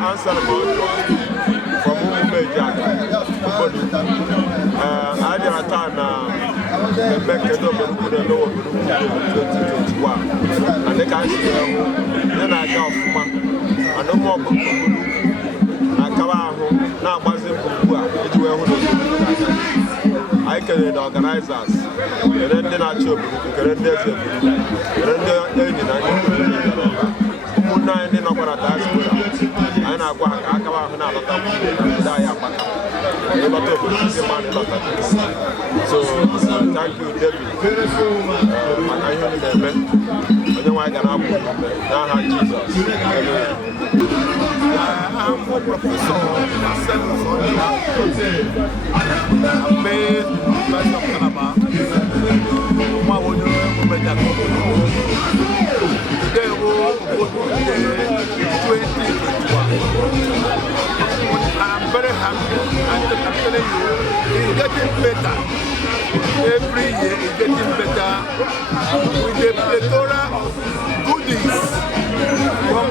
Answer from Jack. I did a time back at the 2021. And they can't see then I got and no more I come out now. I can organize us. And then I show so thank you, David. I'm Professor I'm very happy, and I'm telling you, it's getting better. Every year it's getting better with the plethora of goodies from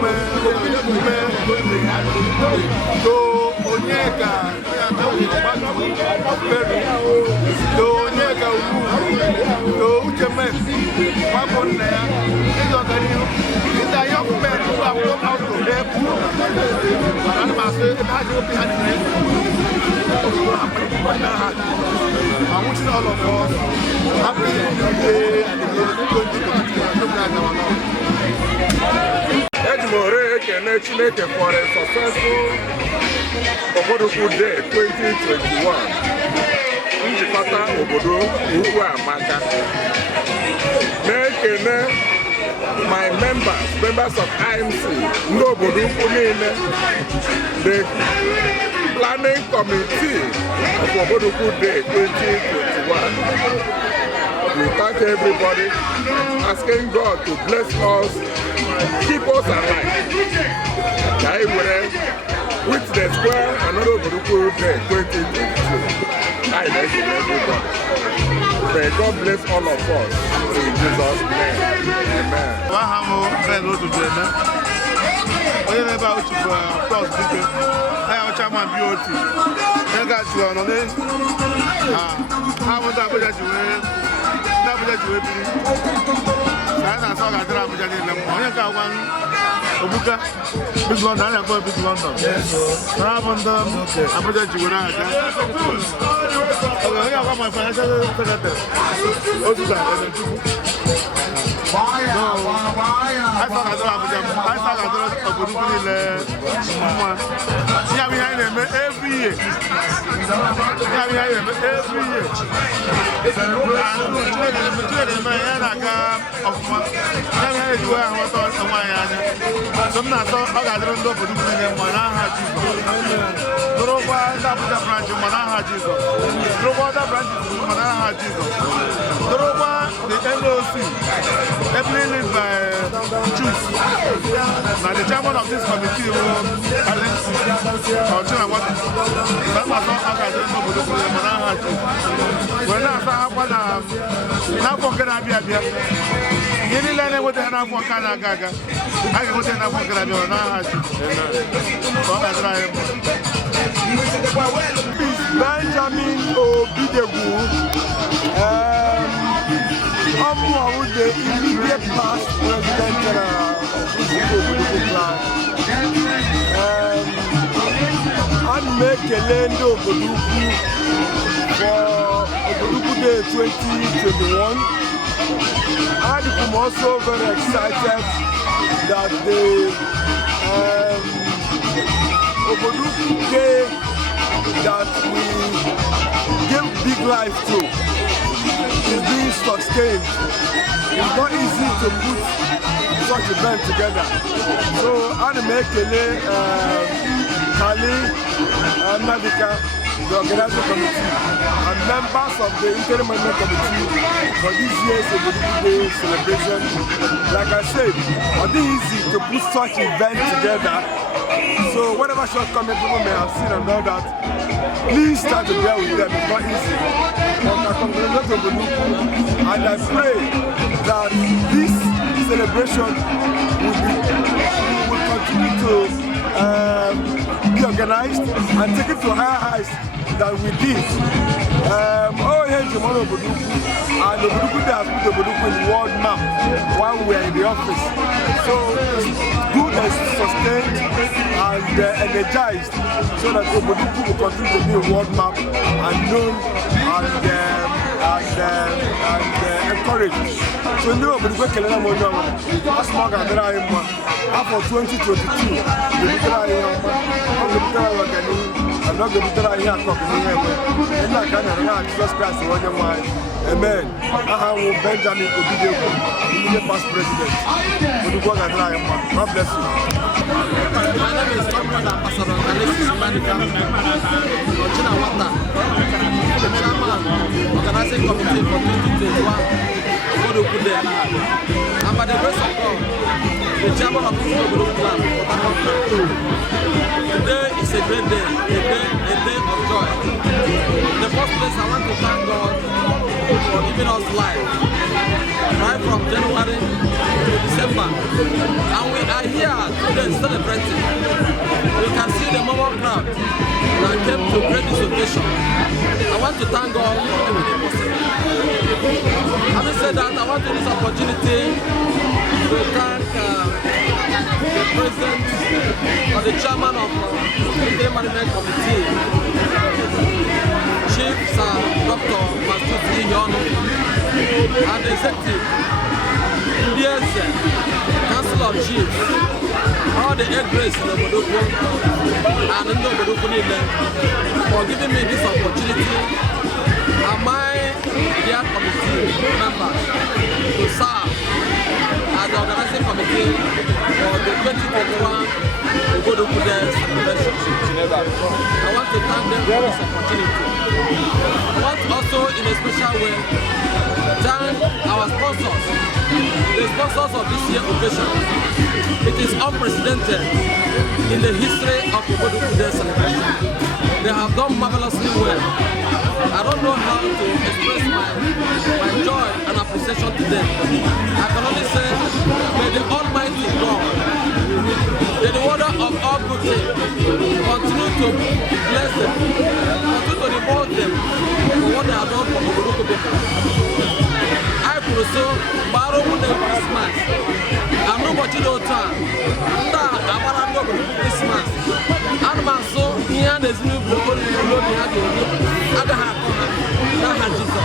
to Onyeka, to Onyeka, to Uchemen, these are young men who have come out to help. I'm wishing all of us happy New Year and the year 2022. For a successful Obodoku Day 2021. Njikọta obodo Ugwu Amaka. My members of IMC, nobody the planning committee of Obodoku Day 2021. We thank everybody, asking God to bless us, keep us alive. With the square another Obodoku Day 2022. I thank everybody. May God bless all of us in Jesus' name. Amen. Obuka, Big London, I have Big London. Yes, my financial secretary. I every year. The NOC, every led by Jews. Now the chairman of this committee, Alex, when I Benjamin Obidegu, the immediate past president and make a land of Obodoku for Obodoku Day 2021. And I'm also very excited that the Obodoku Day that we give big life to is being sustained. It's not easy to put such event together. So Anime Kele, Kali, Nadika, the organizing committee, and members of the interim management committee for this year's Obodoku Day celebration. Like I said, it's not easy to put such event together. So whatever shortcomings people may have seen and all that, please start to bear with them. It's not easy. But I congratulate Obodoku, and I pray that this celebration will be organized and take it to higher heights than we did. Oh, here's the money of Oboduku, and Oboduku has put Oboduku in the world map while we are in the office. So it's good and sustained and energized so that Oboduku will continue to be a world map and known and encouraged. So new Oboduku Kelena Mojo, as long as there are after 2022, I'm not going to tell you how to Jesus Christ, amen. I have Benjamin Obidieko, the past president. God bless you. My name is Comrade Ambassador Alexis Manika, Ochina Wata, the chairman, organizing committee for 2021. And by the grace of God, the chairman of this Oboduku Clan, today is a great day, a day of joy. In the first place, I want to thank God for giving us life, right from January to December. And we are here today celebrating. You can see the mobile crowd that came to great this occasion. I want to thank God for everything possible. Having said that, I want to use this opportunity to thank the president or the chairman of the Management Committee, Chief Sir Dr. Masud Iyono, and the executive, yes, Council of Chiefs, all the head grace in Oboduku and in Oboduku for giving me this opportunity and my dear committee members to serve as the organizing committee for the 2021 Oboduku Day celebration. I want to thank them for this opportunity. I want also, in a special way, thank our sponsors, the sponsors of this year's occasion. It is unprecedented in the history of the Oboduku Day celebration. They have done marvelously well. I don't know how to express my joy and appreciation to them. I can only say, may the Almighty God, may the order of all good things, continue to bless them, continue to reward them for what they have done for Oboduku people. I could so borrow them Christmas. I'm not watching no time. I'm not Christmas. I'm so near the new people who I have Jesus.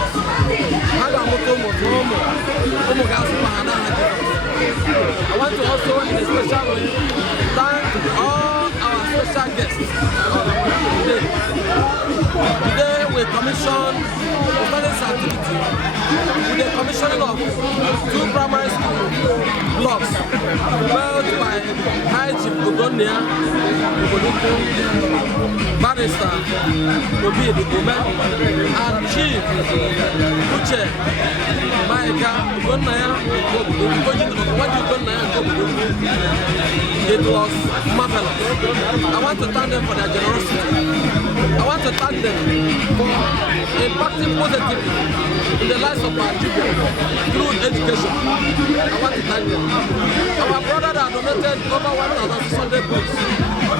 I want to also, in a special way, thank all our special guests today. Today we commissioned studies activity with the commissioning of 2 primary school blocks built by High Chief Ogonia Oboduku, Barrister Obi Edugome, and Chief Uche Maika Ogonaya Oboduku. It was marvelous. I want to thank them for their generosity. I want to thank them for impacting positively in the lives of our children through education. I want to thank them. Our brother that donated over 1,600 books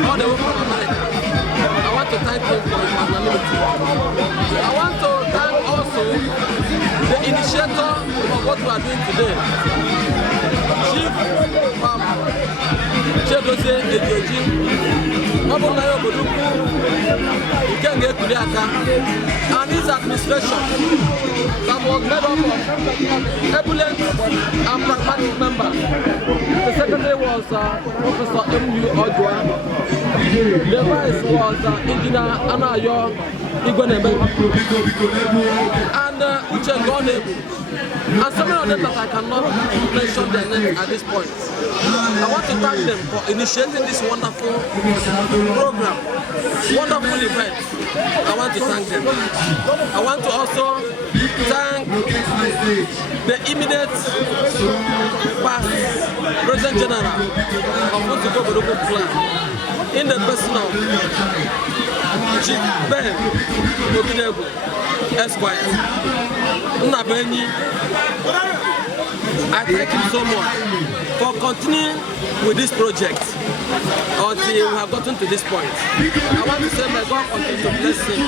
all the way from America. I want to thank him for his magnanimity. I want to thank also the initiator of what we are doing today, Chief Chedoze Ejeji, Obonayo Oboduku, Ikenge Kuliaka, and his administration that was made up of ebullient and pragmatic members. The secretary was Professor M.U. Odwa. The vice was Engineer Anayo Igwenebe and Uche Ngonebu. And some of them that I cannot mention their names at this point. I want to thank them for initiating this wonderful program, wonderful event. I want to thank them. I want to also thank the immediate past President General of Oboduku Oboduku Clan in the person of Chief Ben Obinego Esquire Nnabenyi. I thank him so much for continuing with this project, until we have gotten to this point. I want to say may God continue to bless him.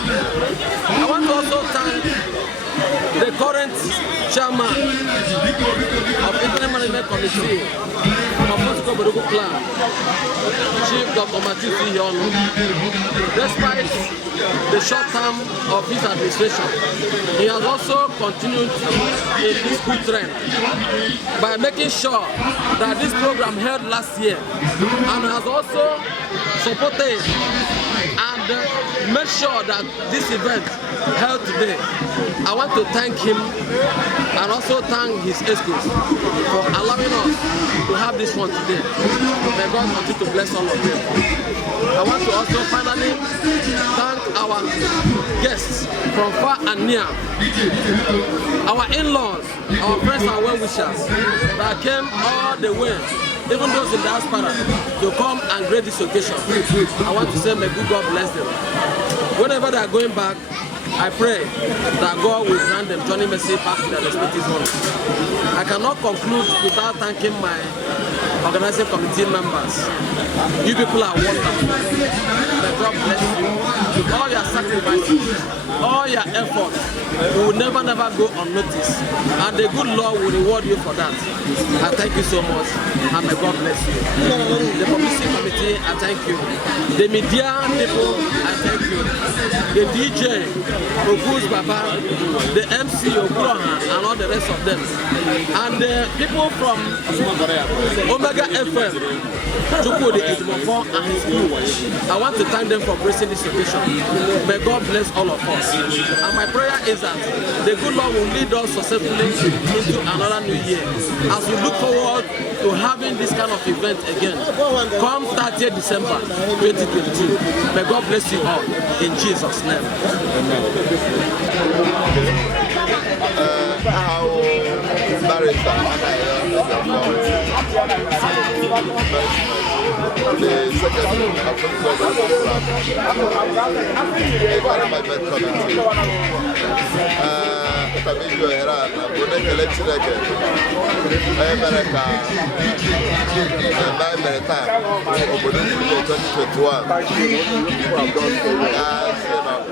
I want to also thank the current chairman of Interim Management Committee of Moscow Bodogu Clan, Chief Dr. Matthew Yono. Despite the short term of his administration, he has also continued in this good trend by making sure that this program held last year and has also supported and made sure that this event held today. I want to thank him and also thank his escorts for allowing us to have this one today. May God continue to bless all of them. I want to also finally thank our guests from far and near, our in-laws, our friends and well-wishers that came all the way, even those in diaspora, to come and grace this occasion. I want to say may good God bless them. Whenever they are going back, I pray that God will grant them journey mercy back to their respective homes. I cannot conclude without thanking my organizing committee members. You people are wonderful. May God bless you. With all your sacrifices, all your efforts, you will never go unnoticed. And the good Lord will reward you for that. I thank you so much, and may God bless you. The publicity committee, I thank you. The media people, I thank you. The DJ, Ogus Baba, the MC, Ogurohan, and all the rest of them. And the people from Omega FM, Chukwudi Ejimofo and his crew. I want to thank them for gracing this occasion. May God bless all of us. And my prayer is that the good Lord will lead us successfully into another new year. As we look forward to having this kind of event again, come 30th December 2022. May God bless you all in Jesus' name. The secretary of the one of my bed committee. Kamijo Hera, Bonnet election again. America, by America, Obodo 2021.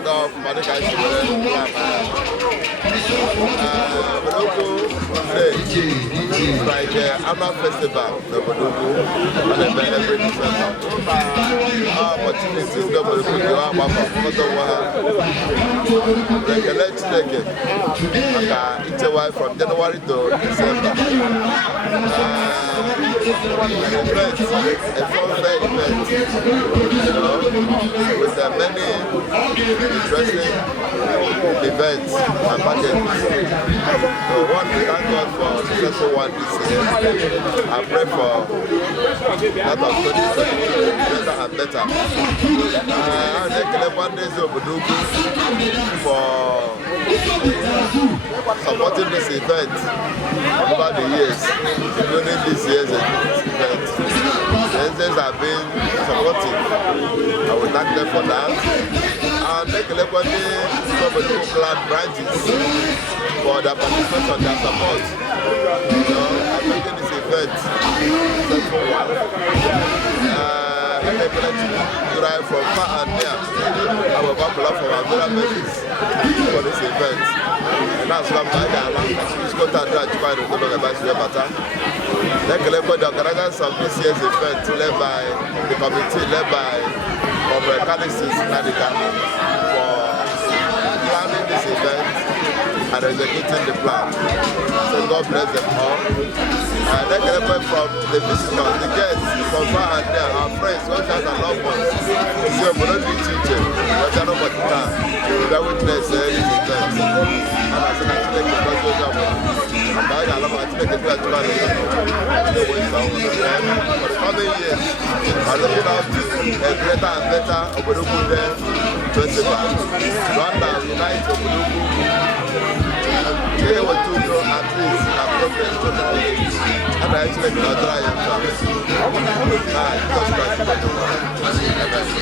Golf, Monica, like annual festival, the Bodogu, and every December. Opportunities, the Bodogu, recollect it's a from January to December. An event, a full-day event, with many interesting events and packages. So one, we thank God for successful one this year. I pray for that of 2022 better and better. I declare one day for supporting this event over the years, including this year's event. The agents have been supportive. I will thank them for that. And make a one day clan branches for their participation, their support. I'm making this event successful one. Drive from far and near. I will popular for our members for this event. And that's why I'm going to drive to find the best better. The organizers of this year's event, led by the committee, led by Calicis Nadika, for planning this event and executing the plan. So God bless them all. And then from the visitors, the guests from far and near, our friends, workers and loved ones. So we're not doing teaching, we're not about the time. We witness this event. And as an actually the job, and I love actually the plan for the coming years. I'm looking out to a greater and better Obodogu festival. Rwanda Unite Obodogu. They were to grow at least and progress to the age. And I expect to try and travel.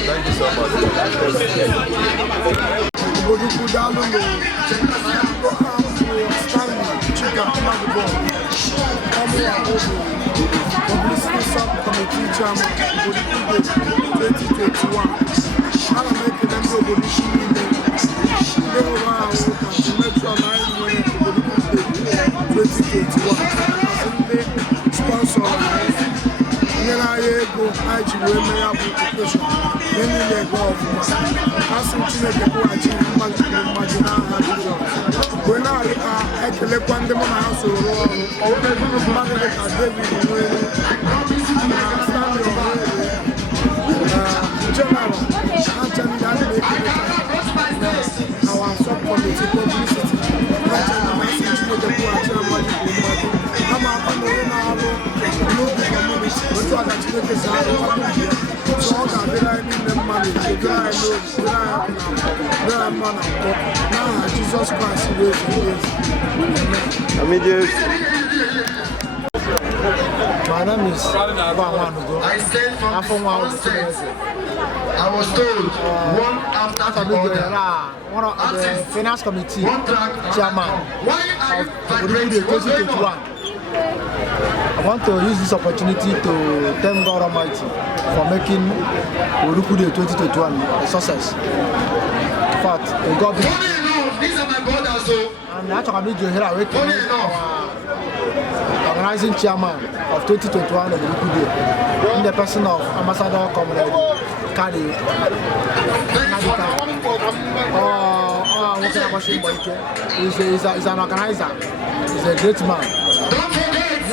Thank you so much. Obodogu Dalolo, Stanley, Chika, Magbo, Publicity Subcommittee Chairman, Obodukude 2021. I'm making them go Obodukude. They will allow us to make sure that I'm going to Obodukude 2021. Sponsor. Go IG will make up education. Then they go off. As soon as they go, I change imagine when I actually want them on house or general, actually that make our subcommittee publicity. Jesus Christ, my name is Bawanugo. I'm from I was told one after the other. One of the finance committee chairman of Obodukude 2021. I want to use this opportunity to thank God Almighty for making Obodukude 2021 a success. In fact, God be. These are my brothers, so. And that's why I'm here awakening our organizing chairman of 2021 of Obodukude in the person of Ambassador Comrade Kadi. He's an organizer. He's a great man. The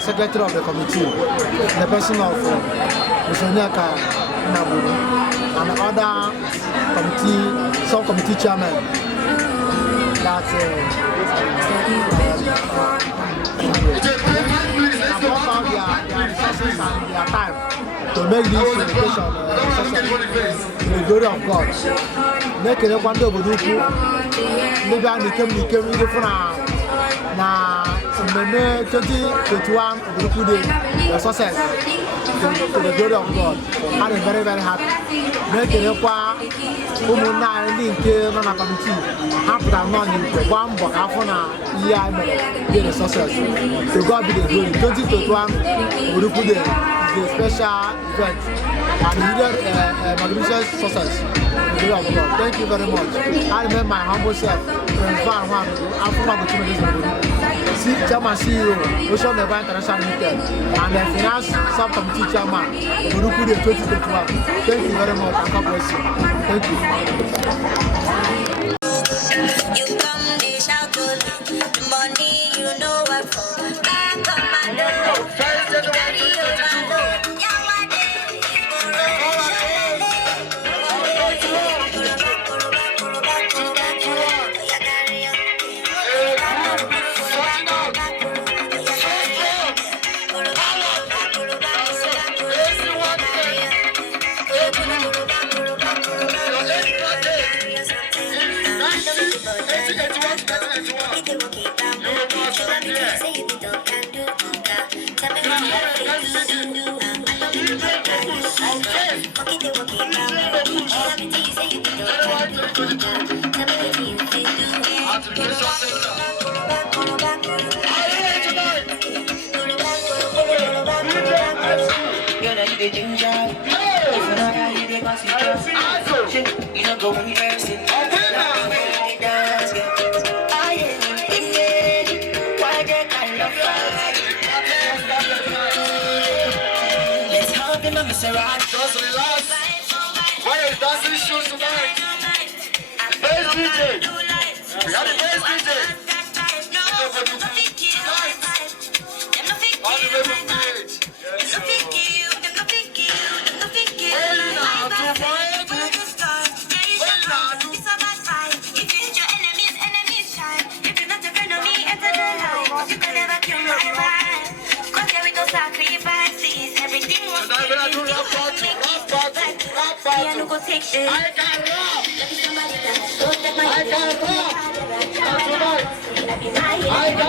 secretary of the committee, the person of Musonyaka Naburu, and other committee, subcommittee chairman that about their resources and their time to make this education to the glory of God. Make a wonder Oboduku, maybe I became na 2021 Obodukude the success to the glory of God. I'm very, very happy. Make it qua Umuna and Nana committee. Happy that money to one but half an hour be the success. To God be the glory. 2021 Obodukude is a special event and needed magnificent success. The glory of God. Thank you very much. I remember my humble self. See, Chairman CEO, Ocean Never International Limited, and the Finance Subcommittee Chairman, Obodukude 2021. Thank you very much, and God bless you. Thank you. You come, they shout good. Money, you know what for. Back on my door. You know, go when you first sit. Let's hop in my Maserati. Just relax. Why are you dancing shoes tonight? Bass DJ. We have the bass DJ. I can